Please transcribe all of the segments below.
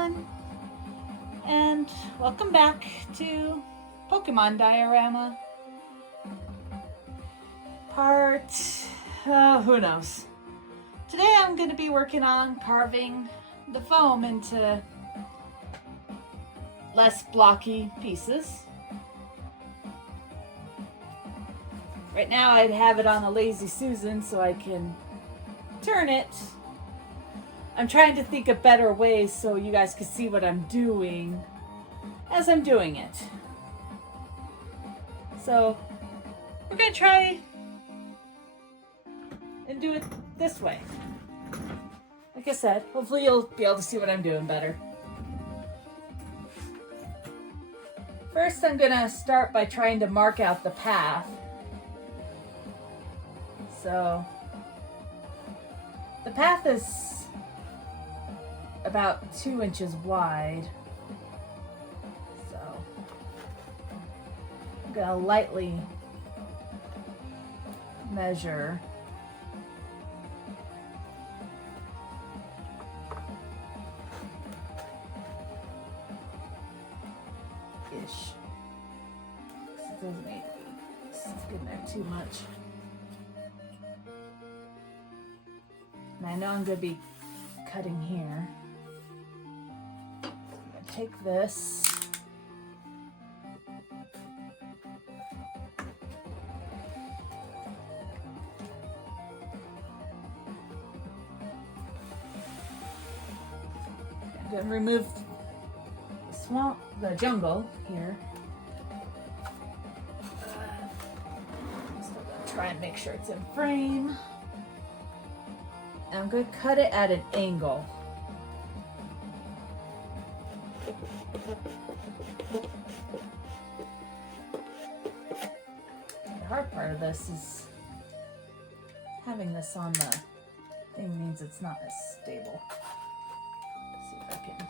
everyone, and welcome back to Pokemon Diorama. Part, who knows. Today I'm going to be working on carving the foam into less blocky pieces. Right now I'd have it on a Lazy Susan so I can turn it. I'm trying to think of better ways so you guys can see what I'm doing as I'm doing it. So we're going to try and do it this way. Like I said, hopefully you'll be able to see what I'm doing better. First, I'm going to start by trying to mark out the path. So the path is about 2 inches wide. So I'm going to lightly measure. Ish. It doesn't need to be stuck in there too much. And I know I'm going to be cutting here. So I'm going to take this. I'm going to remove the jungle here. Still going to try and make sure it's in frame. And I'm going to cut it at an angle. The hard part of this is having this on the thing means it's not as stable. Let's see if I can.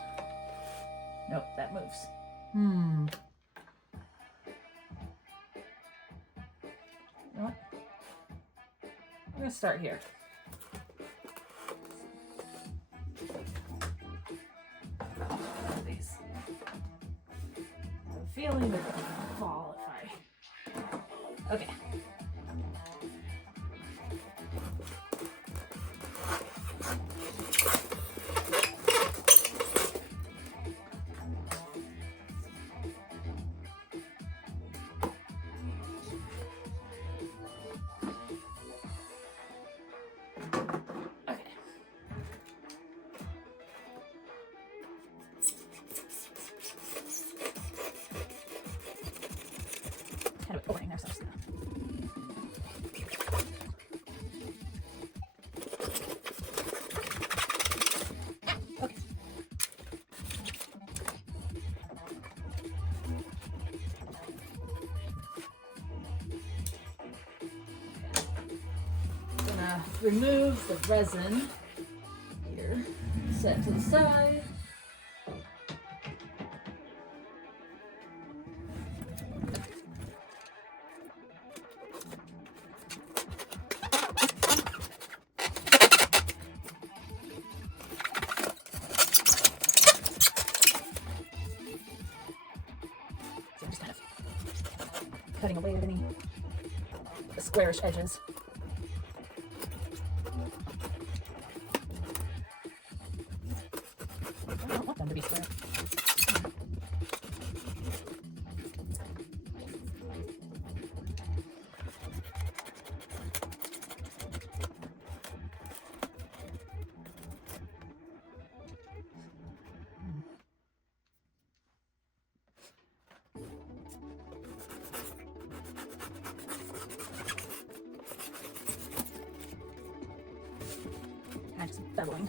Nope, that moves. You know what? I'm going to start here. These. I'm feeling they're going to fall if I. Okay. Remove the resin here, set to the side. So I'm just kind of cutting away at any squarish edges. Just beveling.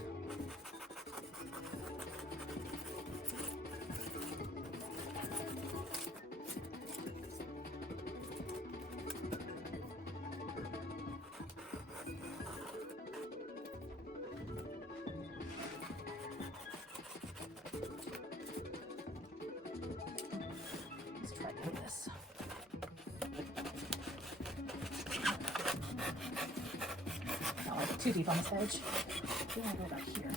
Let's try to do this. Not like too deep on this edge. I feel like I go back here.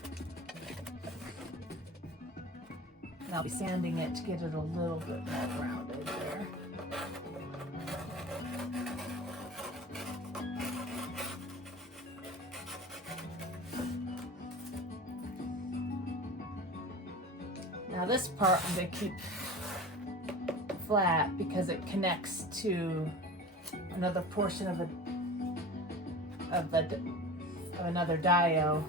And I'll be sanding it to get it a little bit more rounded there. Now this part I'm going to keep flat because it connects to another portion of another diode.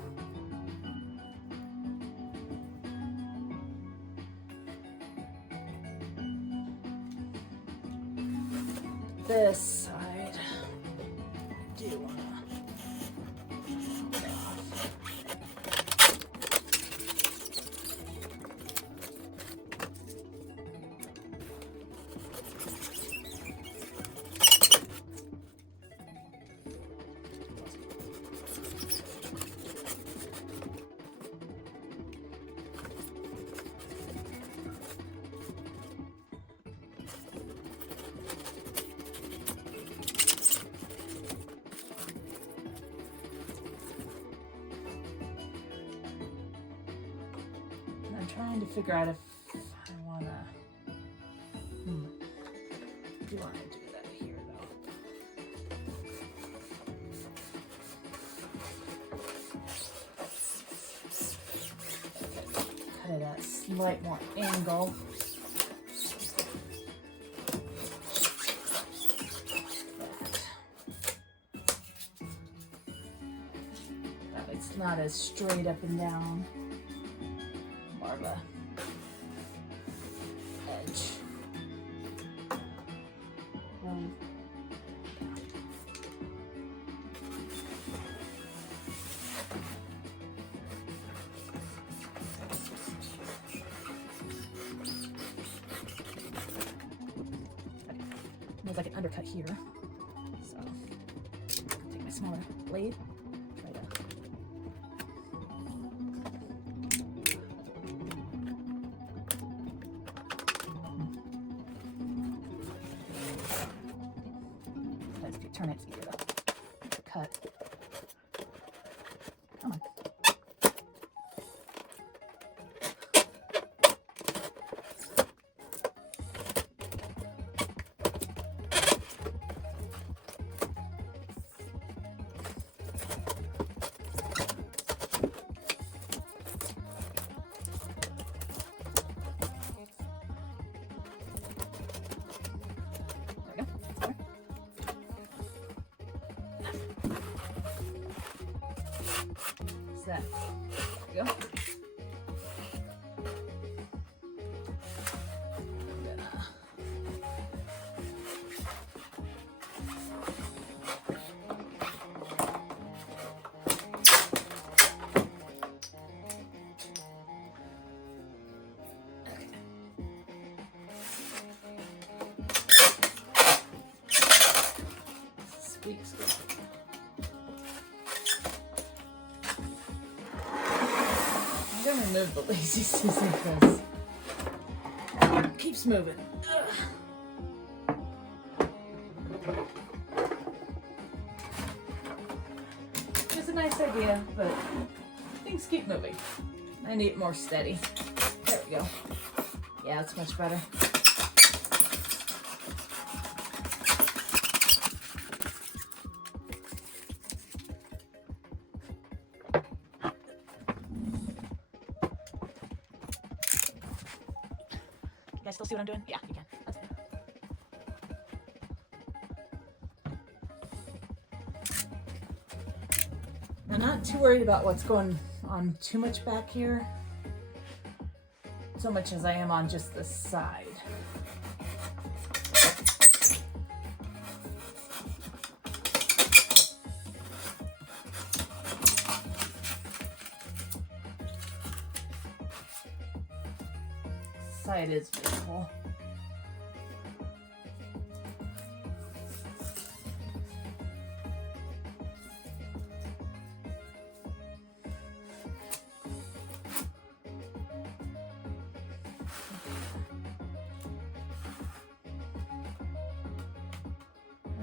This side, I do want to trying to figure out if I want to, I do want to do that here though. Cut it at a slight more angle. That way it's not as straight up and down. Edge. There's like an undercut here, so take my smaller blade. Try to turn it, it's easier to cut. Come on. That. There we go. Squeaks good. I'm gonna remove the lazy Susan because it keeps moving. It's a nice idea, but things keep moving. I need it more steady. There we go. Yeah, it's much better. You guys still see what I'm doing? Yeah, you can. That's it. I'm not too worried about what's going on too much back here, so much as I am on just the side. Side is visible.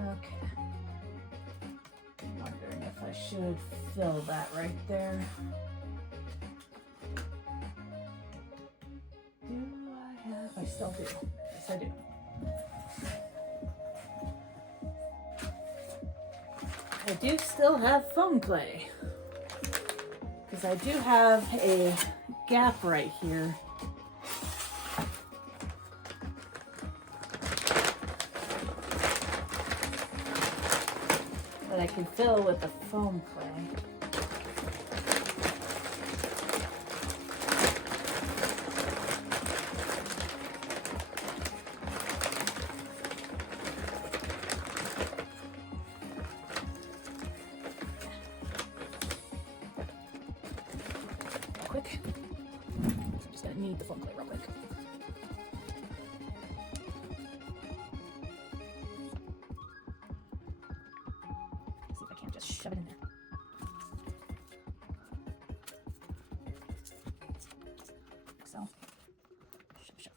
Okay. I'm wondering if I should fill that right there. I still do. Yes, I do. I do still have foam clay. Because I do have a gap right here. That I can fill with the foam clay. Quick. I'm just gonna knead the foam clay real quick. See if I can't just shove it in there. Like so. Shove, shove.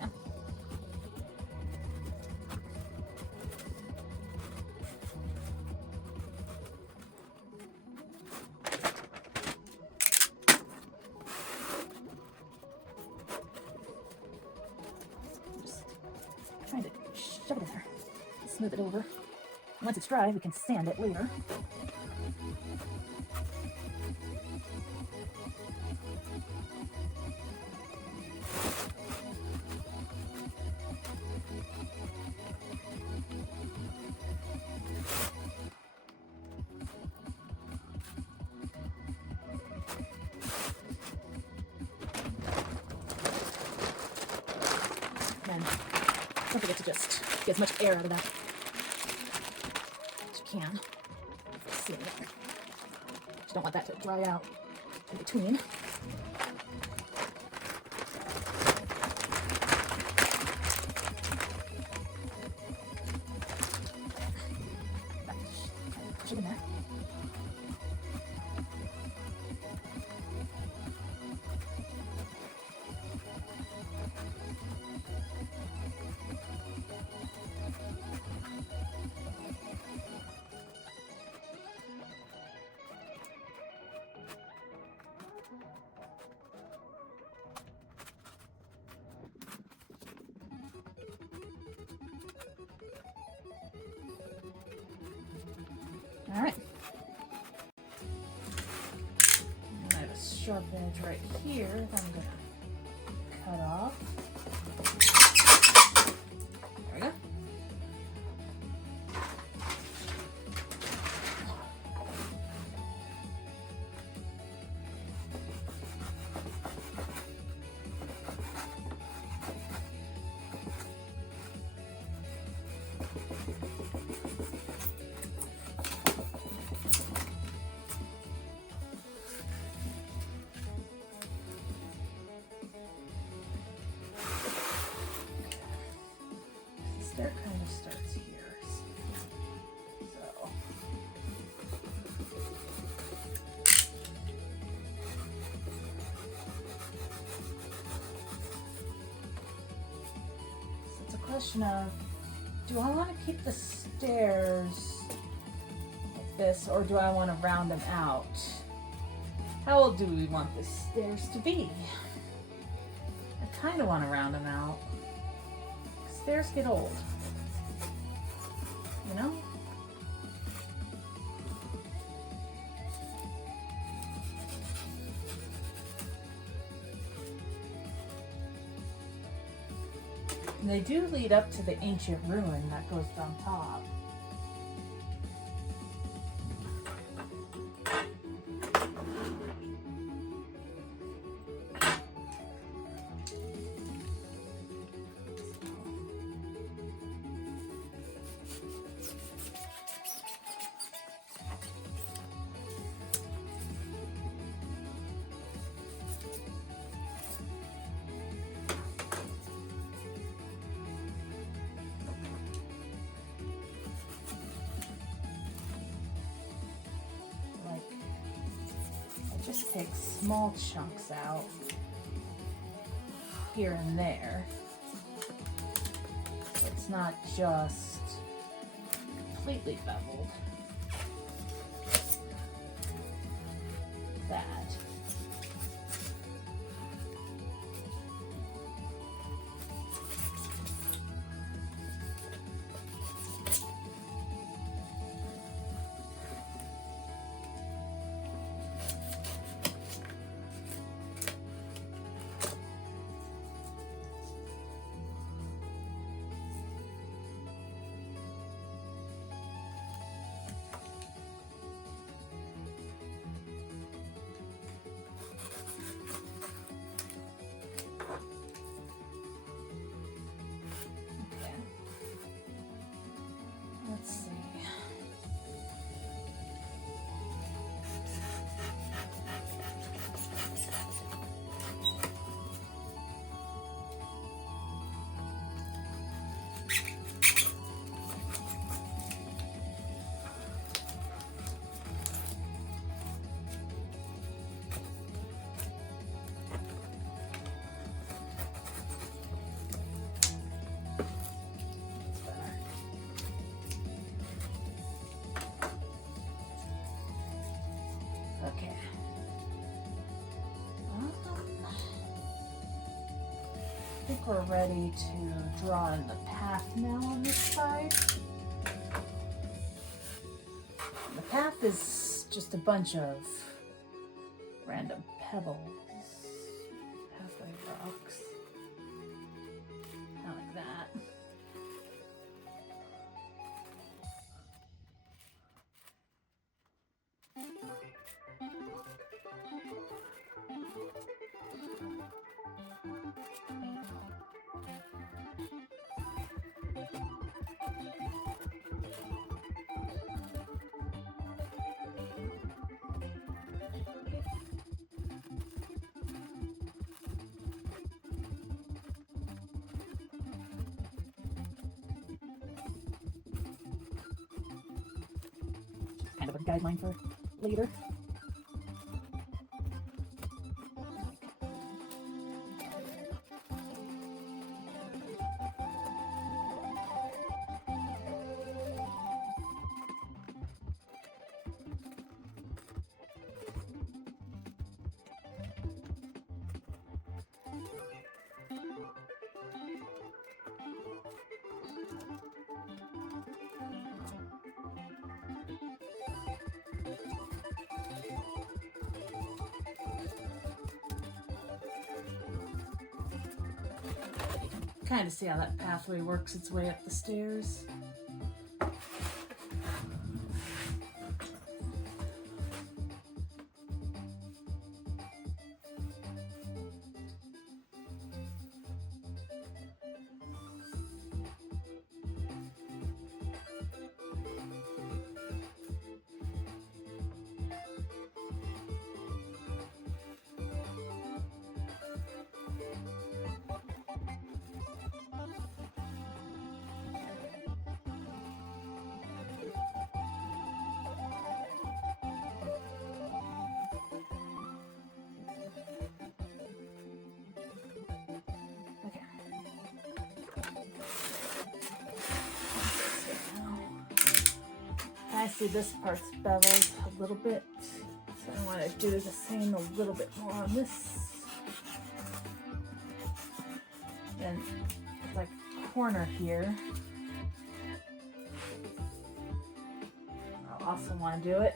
Yeah. Just trying to shove it in there. Smooth it over. Once it's dry, we can sand it later. And don't forget to just get as much air out of that as you can. Seal it up. You don't want that to dry out in between. Push it in there. All right. And I have a sharp edge right here that I'm gonna cut off. There we go. Stair kind of starts here. So it's a question of, do I want to keep the stairs like this, or do I want to round them out? How old do we want the stairs to be? I kind of want to round them out. Stairs get old, you know? And they do lead up to the ancient ruin that goes down top. Just take small chunks out here and there. It's not just completely beveled. That. Let's see. Okay. I think we're ready to draw in the path now on this side. The path is just a bunch of random pebbles, pathway rocks, kind of like that. Kind of a guideline for later. Kind of see how that pathway works its way up the stairs. I see this part's beveled a little bit, so I want to do the same a little bit more on this. Then, like corner here, I'll also want to do it.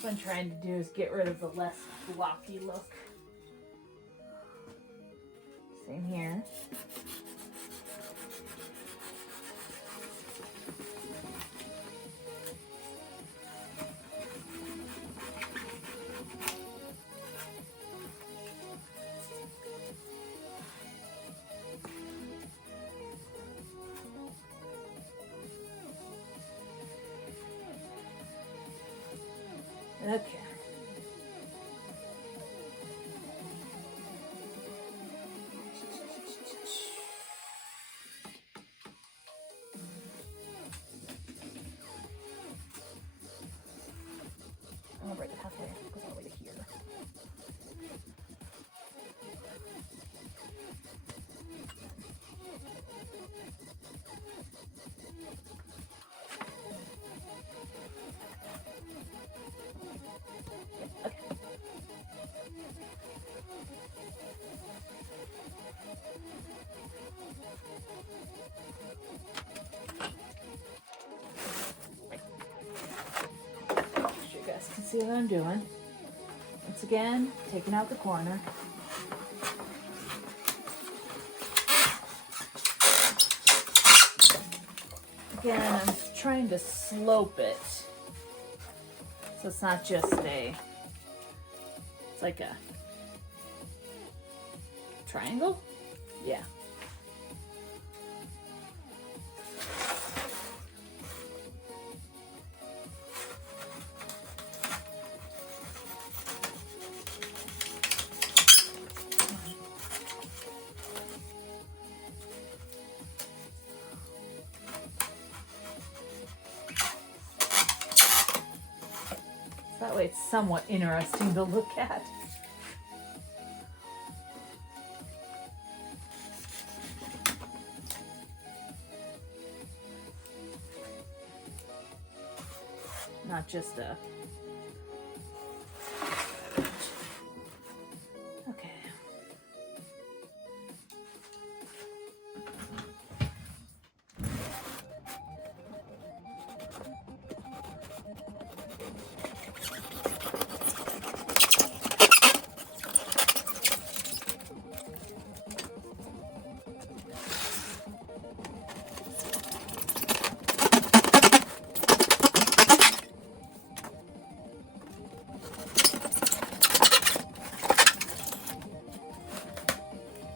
What I'm trying to do is get rid of the less blocky look. Same here. Okay. You guys can see what I'm doing. Once again, taking out the corner. Again, I'm trying to slope it. So it's not just it's like a triangle? Yeah. That way it's somewhat interesting to look at. Not just a... Okay.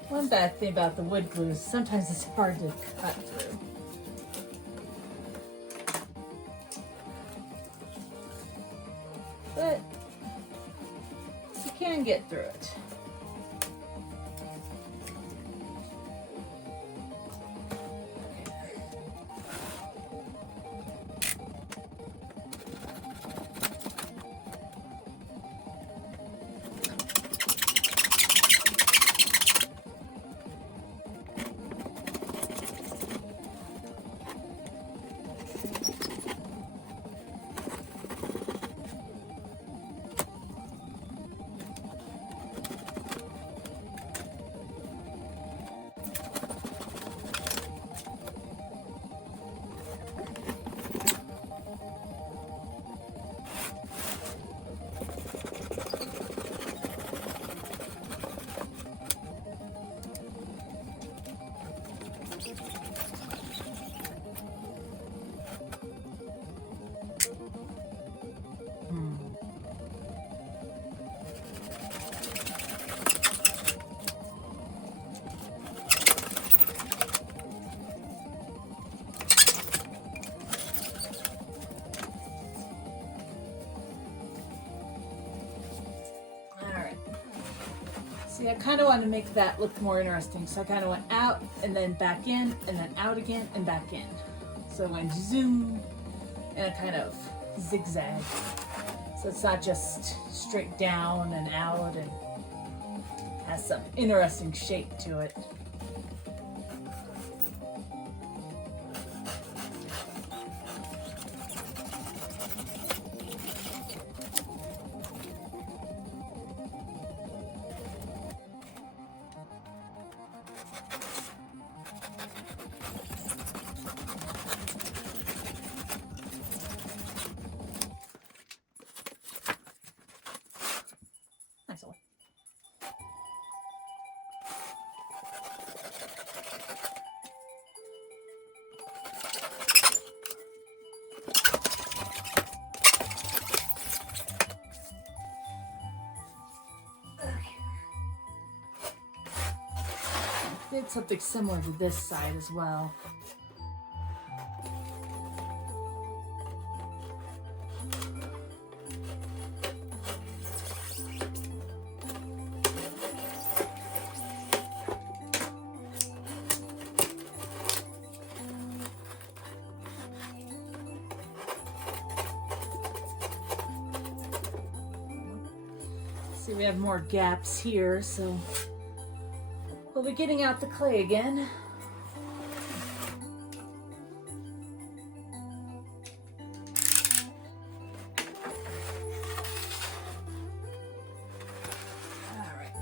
One bad thing about the wood glue is sometimes it's hard to cut through. But you can get through it. See, I kind of want to make that look more interesting. So I kind of went out and then back in and then out again and back in. So I went zoom and a kind of zigzag. So it's not just straight down and out and has some interesting shape to it. Did something similar to this side as well. See, we have more gaps here, so we'll be getting out the clay again. All right.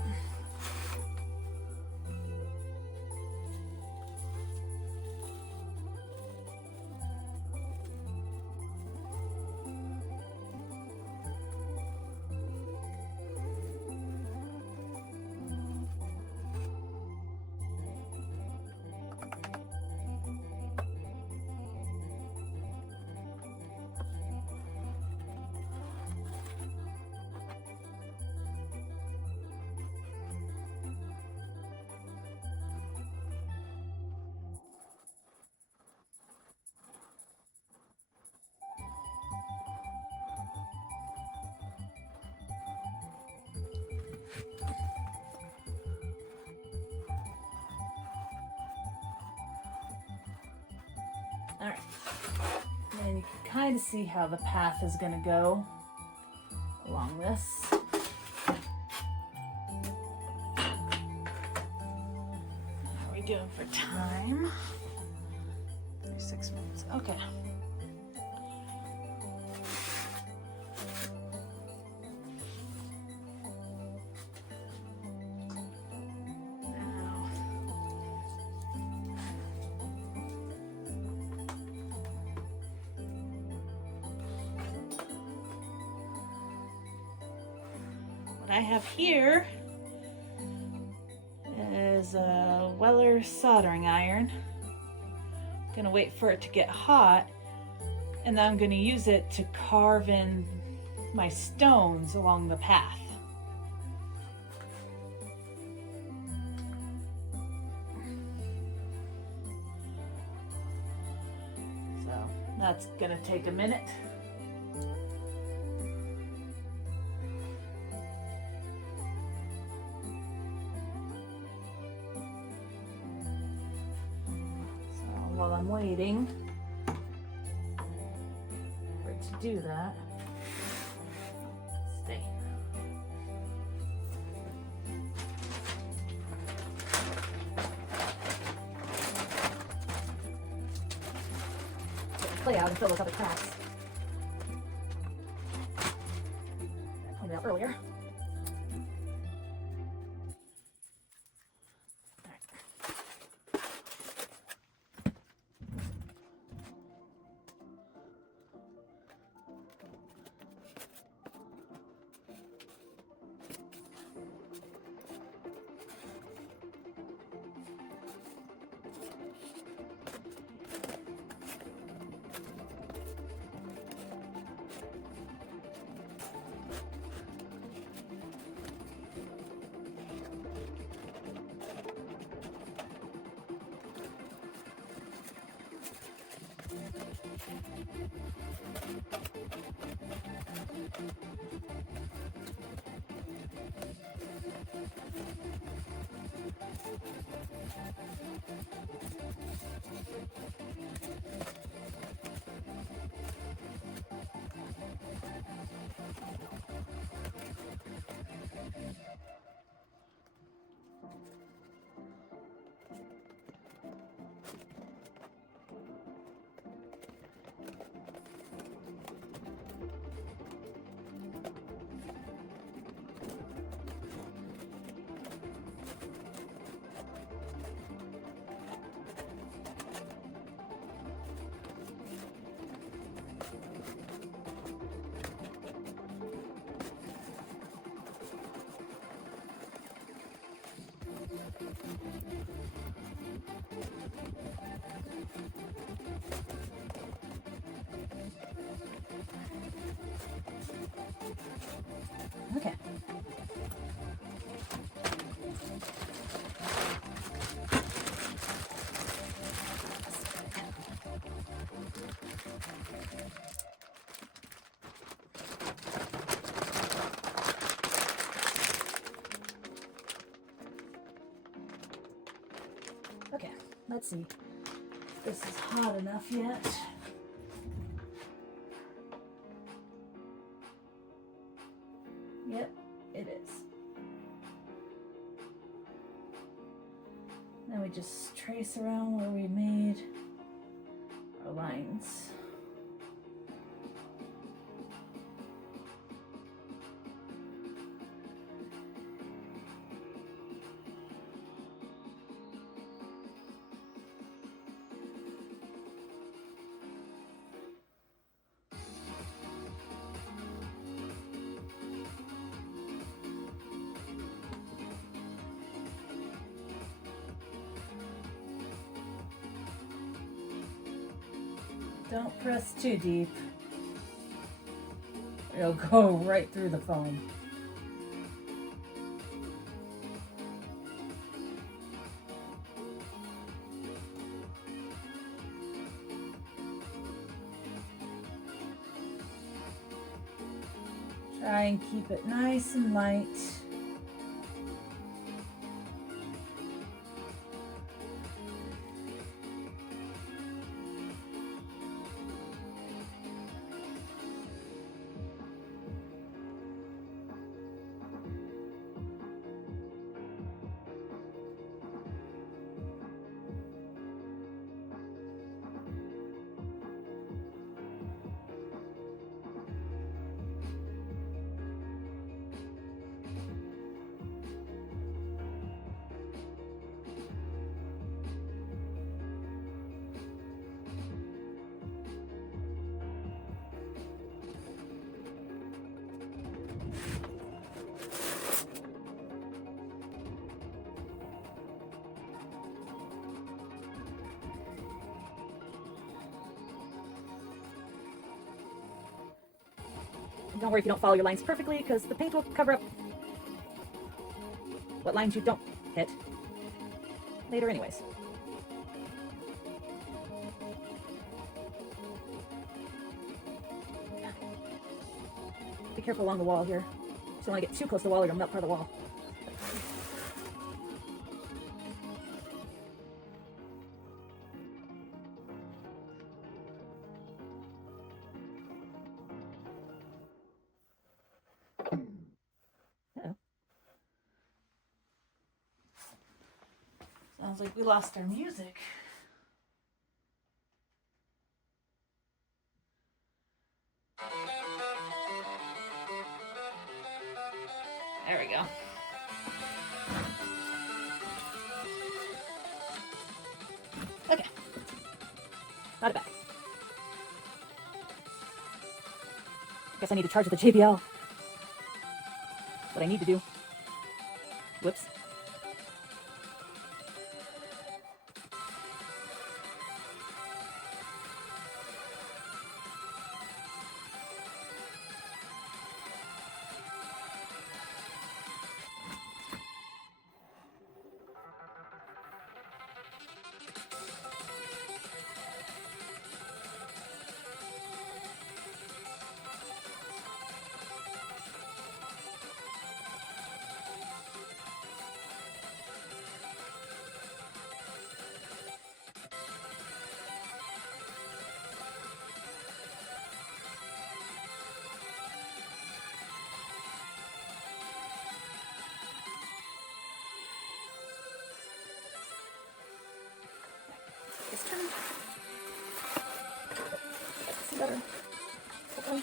right. And you can kind of see how the path is going to go along this. How are we doing for time? 36 minutes. Okay. What I have here is a Weller soldering iron. I'm gonna wait for it to get hot, and then I'm gonna use it to carve in my stones along the path. So that's gonna take a minute. While I'm waiting for it to do that, stay. Play out and fill those other cracks I pointed out earlier. Okay. Okay, let's see if this is hot enough yet. Yep, it is. Then we just trace around where we made our lines. Don't press too deep. It'll go right through the foam. Try and keep it nice and light. Don't worry if you don't follow your lines perfectly, because the paint will cover up what lines you don't hit later anyways. Be careful along the wall here. Just don't want to get too close to the wall or you'll melt part of the wall. Uh-oh. Sounds like we lost our music. There we go. Okay. Got it back. Guess I need to charge the JBL. What I need to do. Whoops. It's turning. See better. Okay.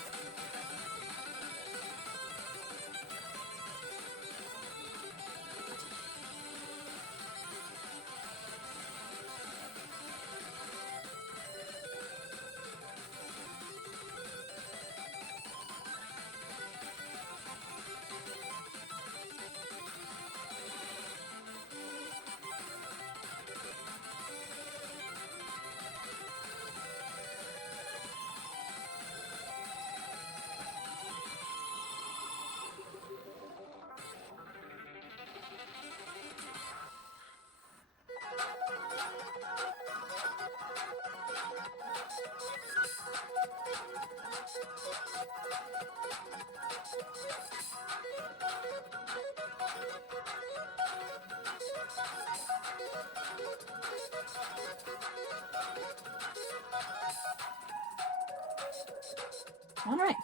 All right.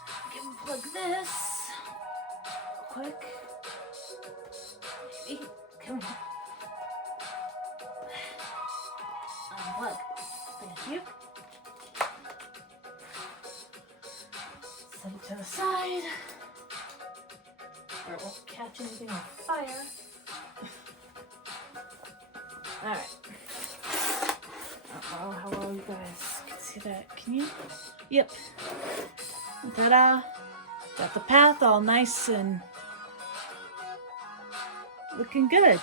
I can plug this quick. Maybe. Come on. Unplug. Thank you. Set it to the side, or it won't catch anything on fire. All right. Uh-oh, how well you guys can see that? Can you? Yep. Ta-da! Got the path all nice and looking good.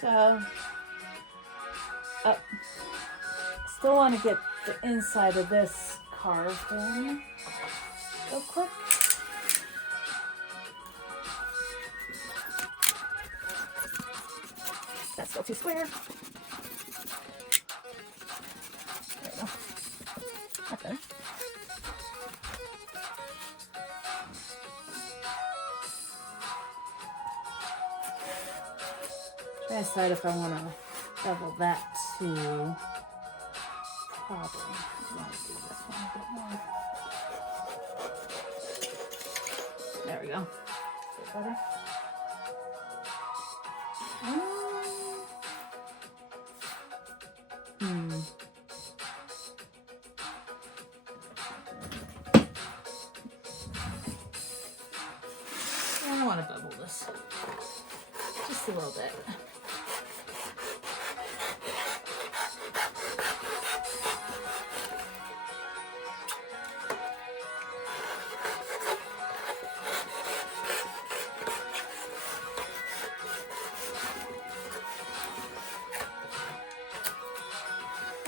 So, still want to get the inside of this carved in real quick. That's still too square. There we go. That's better. Try to decide if I want to bevel that too. Probably. I want to do this one a bit more. There we go. Is it better? I want to bevel this just a little bit.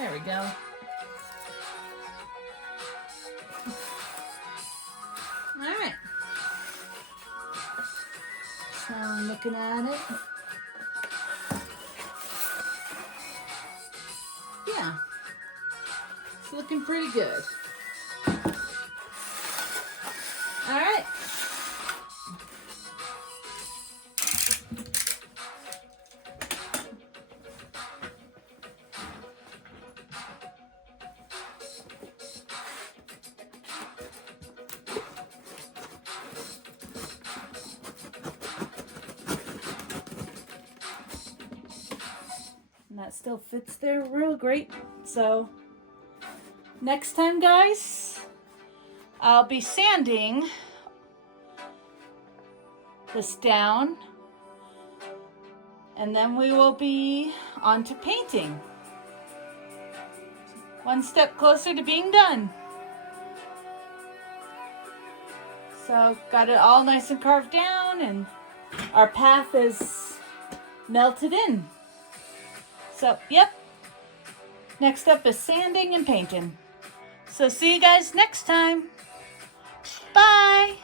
There we go. All right. So I'm looking at it. Yeah. It's looking pretty good. All right. And that still fits there real great. So next time, guys, I'll be sanding this down, and then we will be on to painting. One step closer to being done. So got it all nice and carved down, and our path is melted in. So, yep. Next up is sanding and painting. So see you guys next time. Bye.